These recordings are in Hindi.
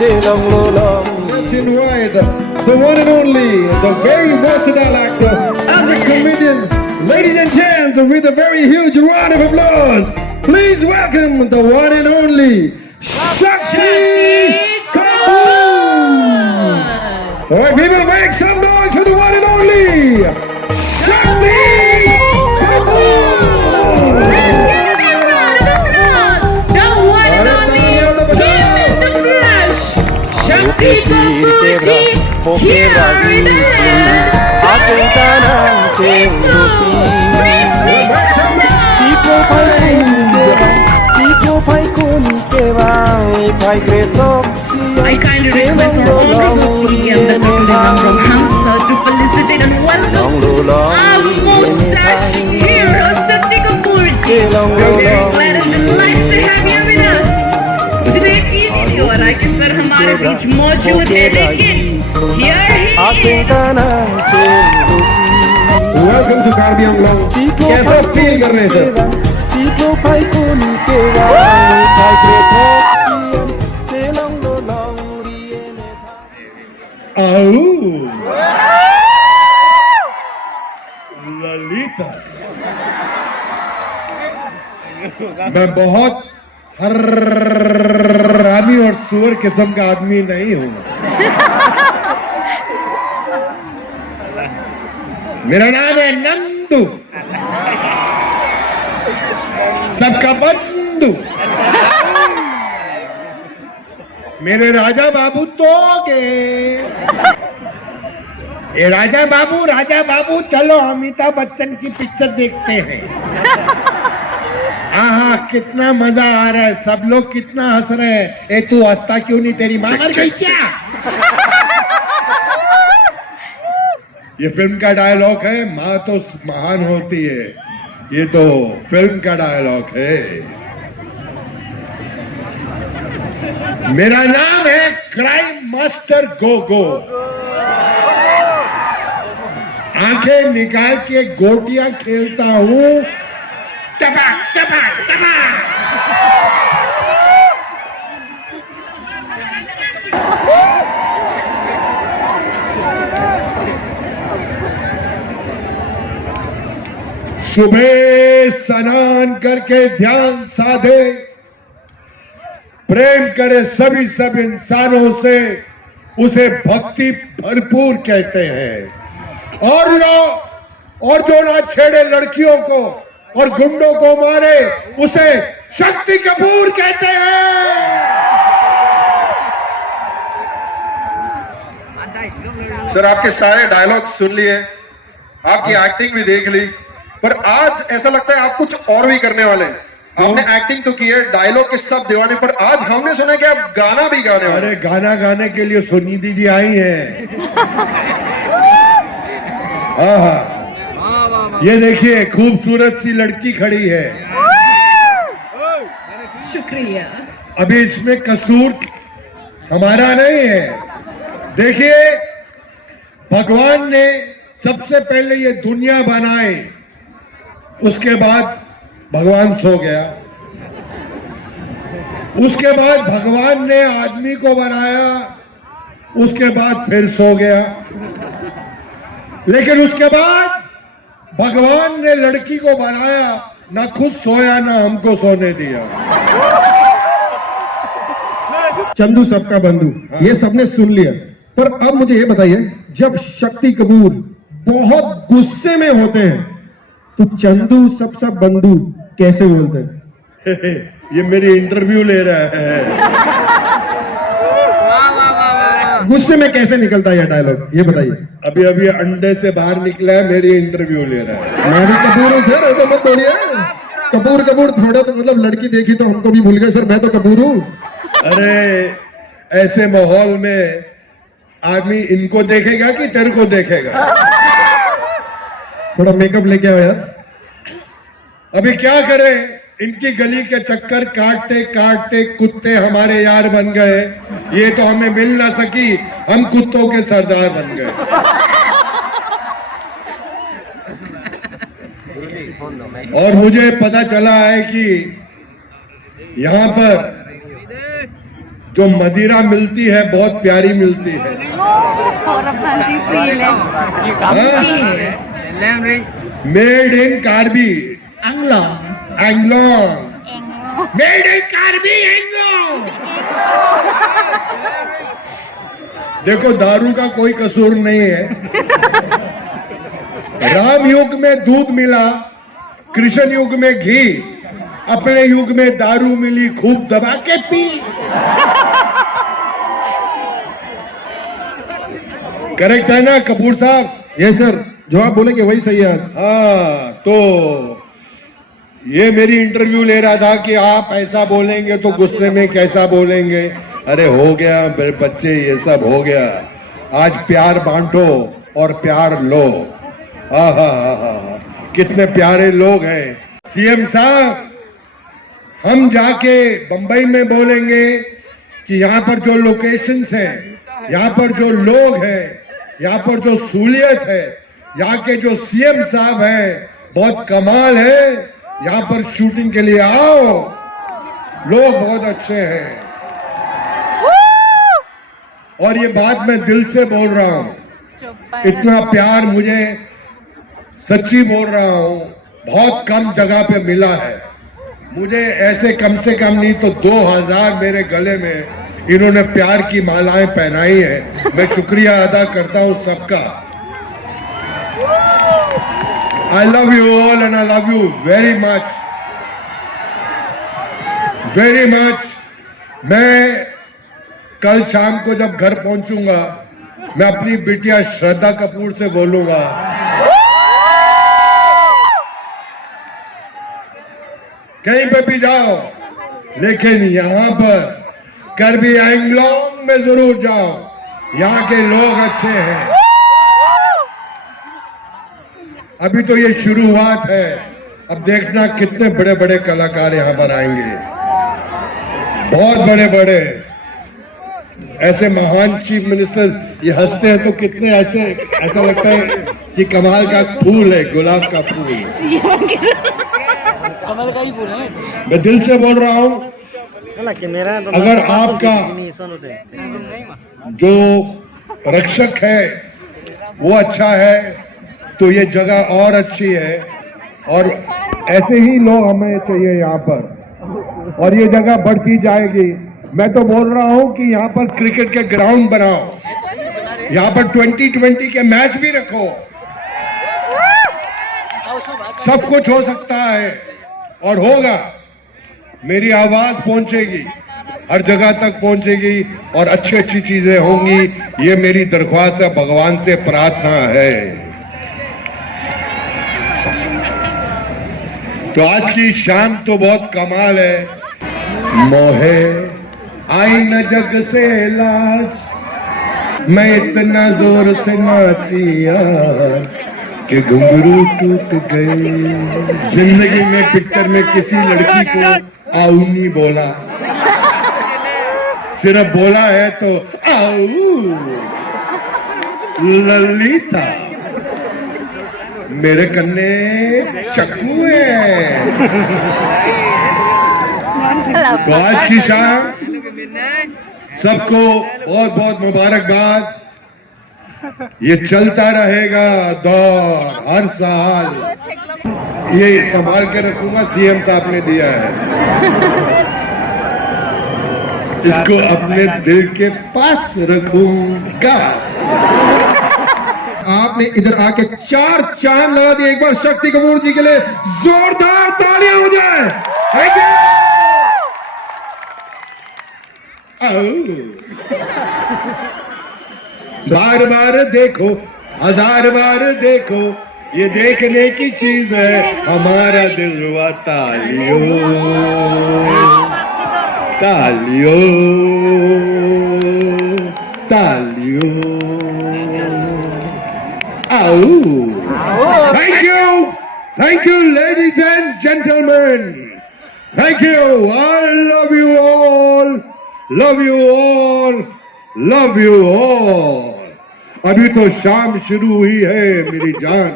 Let's invite the one and only, the very versatile actor, as a comedian. Ladies and gents, with a very huge round of applause, please welcome the one and only Shakti Kapoor. Alright, people, make some noise for the one and only Shakti Kapoor. I kindly request our honorable Puri and the Kapulinam from Hamsa to felicitate and welcome our most dashing hero, Shakti Kapoor ji. We're very glad and delighted to have you with us. Today की वीडियो राकेश सर हमारे बीच मौजूद है, लेकिन here he is. Welcome to Carbiang Long. कैसा फील कर रहे हैं सर? ललिता, मैं बहुत हरामी और सुअर किस्म का आदमी नहीं हूं। मेरा नाम है नंदू, सबका बंधु। मेरे राजा बाबू तो गए। ये राजा बाबू चलो अमिताभ बच्चन की पिक्चर देखते हैं। हाँ, कितना मजा आ रहा है, सब लोग कितना हंस रहे हैं। ए तू हंसता क्यों नहीं, तेरी मां मर गई क्या? ये फिल्म का डायलॉग है, माँ तो महान होती है। ये तो फिल्म का डायलॉग है। मेरा नाम है क्राइम मास्टर गोगो। आंखें निकाल के गोटियां खेलता हूं, टपा टपा टपा। सुबह स्नान करके ध्यान साधे, प्रेम करे सभी सब इंसानों से, उसे भक्ति भरपूर कहते हैं। और जो ना छेड़े लड़कियों को और गुंडों को मारे, उसे शक्ति कपूर कहते हैं। सर, आपके सारे डायलॉग सुन लिए, आपकी एक्टिंग भी देख ली, पर आज ऐसा लगता है आप कुछ और भी करने वाले हैं। आपने एक्टिंग तो की है, डायलॉग के सब दीवाने, पर आज हमने सुना कि आप गाना भी गाने वाले। अरे गाना गाने के लिए सुनिधि जी आई हैं। हाँ, ये देखिए खूबसूरत सी लड़की खड़ी है। शुक्रिया। अभी इसमें कसूर हमारा नहीं है। देखिए, भगवान ने सबसे पहले ये दुनिया बनाई, उसके बाद भगवान सो गया। उसके बाद भगवान ने आदमी को बनाया, उसके बाद फिर सो गया। लेकिन उसके बाद भगवान ने लड़की को बनाया, ना खुद सोया ना हमको सोने दिया। चंदू सबका बंधु, ये सबने सुन लिया, पर अब मुझे ये बताइए, जब शक्ति कपूर बहुत गुस्से में होते हैं तो चंदू सब बंधु कैसे बोलते हैं? ये मेरी इंटरव्यू ले रहा है। गुस्से में कैसे निकलता है यह डायलॉग, ये बताइए। अभी अंडे से बाहर निकला है, मेरी इंटरव्यू ले रहा है। मैं भी कपूर हूँ सर, ऐसा मत बोलिए। कपूर थोड़ा तो मतलब लड़की देखी तो हमको भी भूल गए सर, मैं तो कपूर हूँ। अरे ऐसे माहौल में आदमी इनको देखेगा कि तेरे को देखेगा? थोड़ा मेकअप लेके आओ यार। अभी क्या करें, इनकी गली के चक्कर काटते काटते कुत्ते हमारे यार बन गए। ये तो हमें मिल ना सकी, हम कुत्तों के सरदार बन गए। और मुझे पता चला है कि यहाँ पर जो मदिरा मिलती है बहुत प्यारी मिलती है। Made in Karbi Anglong. Anglong, made in Karbi Anglong. देखो दारू का कोई कसूर नहीं है। राम युग में दूध मिला, कृष्ण युग में घी, अपने युग में दारू मिली, खूब दबा के पी। करेक्ट है ना कपूर साहब? ये सर जो आप बोलेंगे वही सही है। हाँ, तो ये मेरी इंटरव्यू ले रहा था कि आप ऐसा बोलेंगे तो गुस्से में कैसा बोलेंगे। अरे हो गया मेरे बच्चे, ये सब हो गया। आज प्यार बांटो और प्यार लो। आहा, कितने प्यारे लोग हैं। सीएम साहब, हम जाके बंबई में बोलेंगे कि यहाँ पर जो लोकेशंस हैं, यहाँ पर जो लोग हैं, यहाँ पर जो सहूलियत है, यहाँ के जो सीएम साहब हैं बहुत कमाल है। यहाँ पर शूटिंग के लिए आओ, लोग बहुत अच्छे हैं। और ये बात मैं दिल से बोल रहा हूँ। इतना प्यार मुझे सच्ची बोल रहा हूँ, बहुत कम जगह पे मिला है मुझे। ऐसे कम से कम नहीं तो 2000 मेरे गले में इन्होंने प्यार की मालाएं पहनाई है। मैं शुक्रिया अदा करता हूँ सबका। I love you all and I love you very much, very much. मैं कल शाम को जब घर पहुंचूंगा, मैं अपनी बिटिया श्रद्धा कपूर से बोलूंगा, कहीं पे भी जाओ लेकिन यहाँ पर कार्बी एंगलोंग में जरूर जाओ, यहाँ के लोग अच्छे हैं। अभी तो ये शुरुआत है, अब देखना कितने बड़े बड़े कलाकार यहाँ पर आएंगे, बहुत बड़े बड़े। ऐसे महान चीफ मिनिस्टर ये हंसते हैं तो कितने ऐसा लगता है कि कमाल का फूल है, गुलाब का फूल। कमल का ही फूल है। मैं दिल से बोल रहा हूँ, अगर आपका जो रक्षक है वो अच्छा है तो ये जगह और अच्छी है। और ऐसे ही लोग हमें चाहिए यहाँ पर, और ये जगह बढ़ती जाएगी। मैं तो बोल रहा हूँ कि यहाँ पर क्रिकेट के ग्राउंड बनाओ, यहाँ पर 2020 के मैच भी रखो। सब कुछ हो सकता है और होगा। मेरी आवाज पहुंचेगी, हर जगह तक पहुंचेगी और अच्छी अच्छी चीजें होंगी। ये मेरी दरख्वास्त है, भगवान से प्रार्थना है। तो आज की शाम तो बहुत कमाल है। मोहे आई न जग से लाज, मैं इतना जोर से नाचिया कि घुंघरू टूट गए। जिंदगी में पिक्चर में किसी लड़की को आऊ नहीं बोला, सिर्फ बोला है तो आऊ ललिता। मेरे कन्ने चक्कू है। तो आज की शाम सबको बहुत बहुत मुबारकबाद। ये चलता रहेगा दौर, हर साल ये संभाल के रखूंगा, सीएम साहब ने दिया है। इसको अपने दिल के पास रखूंगा। आपने इधर आके 4 चांद लगा दिए। एक बार शक्ति कपूर जी के लिए जोरदार तालियां हो जाए। Thank you. बार बार देखो, 1000 बार देखो, ये देखने की चीज है हमारा दिलवा। तालियों तालियों तालियों। Thank you, ladies and gentlemen. Thank you. I love you all. Love you all. Love you all. अभी तो शाम शुरू हुई है मेरी जान।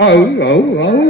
आओ आओ आओ।